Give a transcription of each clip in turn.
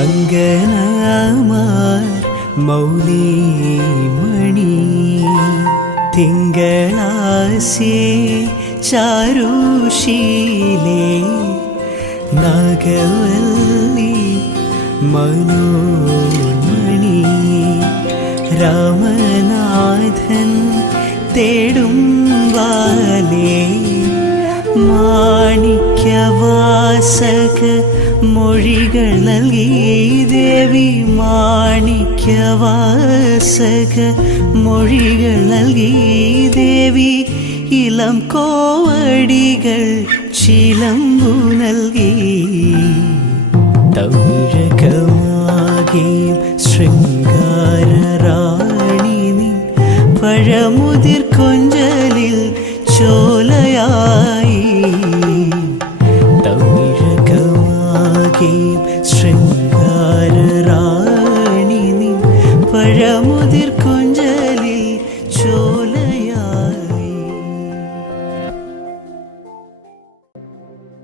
அங்கனமார் மௌலி மணி തിങ്കളാശേ ചാരുശീലേ നാഗവല്ലി മനോമണി. രാമനാഥൻ തേടും വാലേ. മാണിക്യവാസക മൊഴികൾ നൽകി ദേവി മാണിക്യവാസക. മൊഴികൾ നൽകി ദേവി ഇളം കോവടികൾ ചിലമ്പു നൽകി. തമിഴകമാകെയും ശൃംഗാരറാണി നിൻ പഴമുതിർ കൊഞ്ചലിൽ ചോലയായി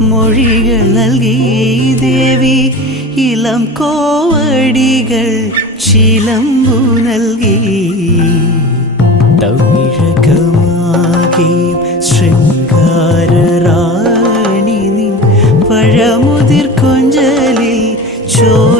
മൊഴികൾ നൽകി ദേവി ഇളം കോവടികൾ ചിലമ്പു നൽകി. തമിഴകമാകെയും ശൃംഗാരണി പഴമുതിർ കൊഞ്ചലിൽ ചോലയായി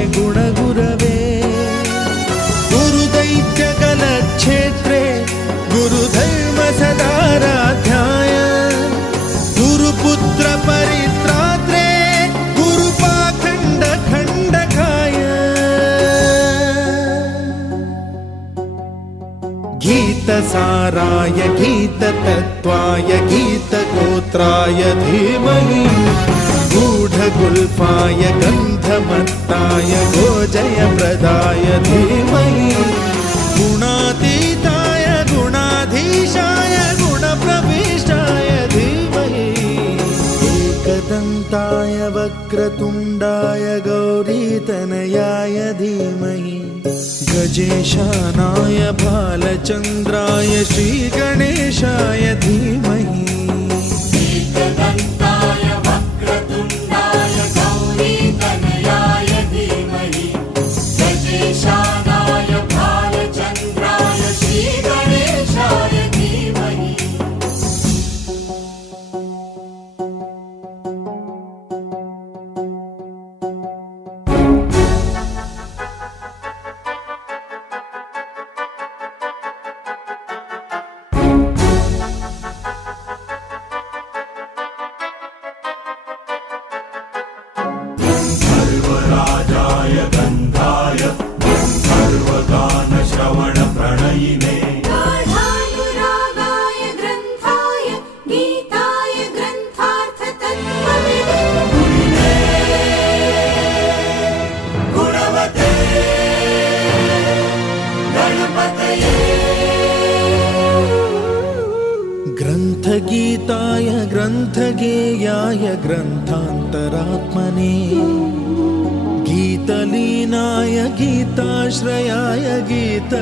गीतसाराय गीततत्त्वाय गीतगोत्राय धीमहि गूढगुल्फाय गन्धमत्ताय गोजयप्रदाय धीमहि गुणातीताय गुणाधीशाय गुणप्रविष्टाय धीमहि एकदन्ताय वक्रतुण्डाय गौरीतनयाय धीमहि गजेशानाय भालचन्द्राय श्रीगणेशाय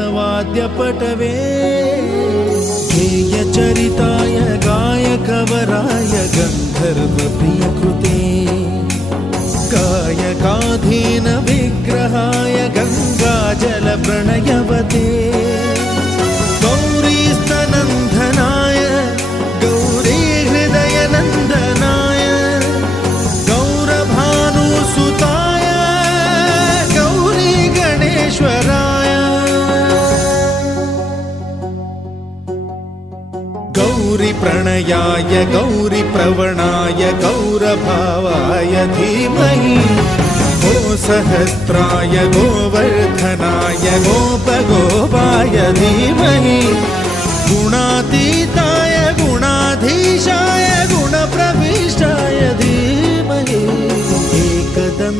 गीतवाद्यपटवे गेयचरिताय गायकवराय गन्धर्वप्रियकृते कायकाधीन विग्रहाय गङ्गाजलप्रणयवते प्रियाय गौरिप्रवणाय गौरभावाय धीमहि। गोसहस्राय गोवर्धनाय गोपगोपाय धीमह। गुणातीताय गुण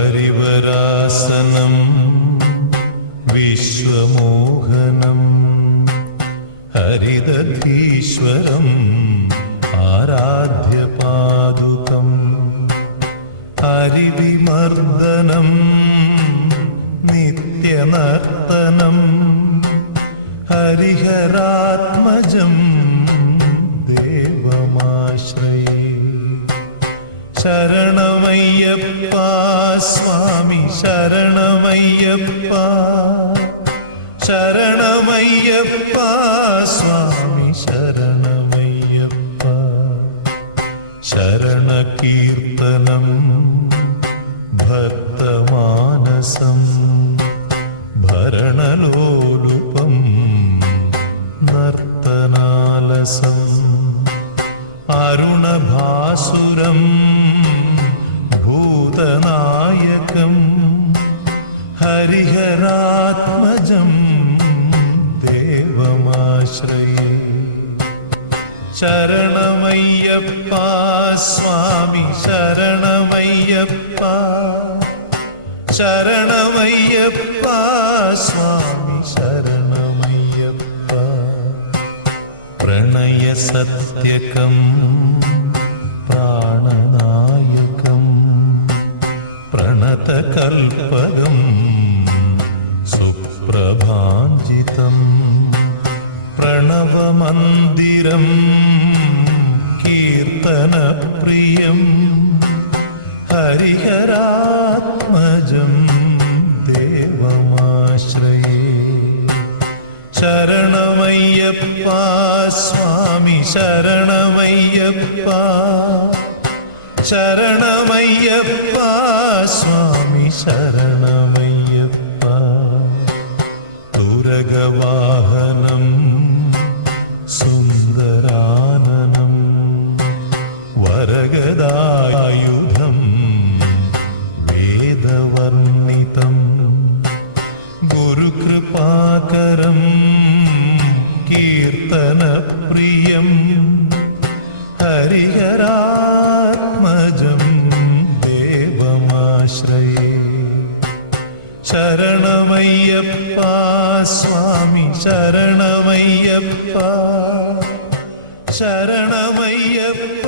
ഹരിവരാസനം വിശ്വമോഹനം ഹരിതീശ്വരം ആരാധ്യപാദുകം ഹരിവിമർദ്ദനം നിത്യനർത്തനം ഹരിഹരാത്മജം ദേവമാശ്രയേ. ശരണമയ്യപ്പ സ്വാമി ശരണമയ്യപ്പ. ശരണമയ്യപ്പ സ്വാമി ശരണമയ്യപ്പ. ശരണകീർത്തനം சரணமையப்பா சுவாமி சரணமையப்பா. சரணமையப்பா சுவாமி சரணமையப்பா. பிரணய சத்தியகம் பிராணநாயகம் பிரணத கல்ப പ്രണവമന്ദിരം കീർത്തനപ്രിയം ഹരിഹരാത്മജം ദേവമാശ്രയേ. ശരണമയ്യപ്പ സ്വാമി ശരണമയ്യപ്പ ശരണമയ്യപ്പ സ്വാമി ശരണമയ്യപ്പ. തുരകവാഹനം കീർത്തനപ്രിയം ഹരിഹരാത്മജം ദേവമാശ്രയേ. ശരണമയ്യപ്പ സ്വാമി ശരണമയ്യപ്പ ശരണമയ്യപ്പ.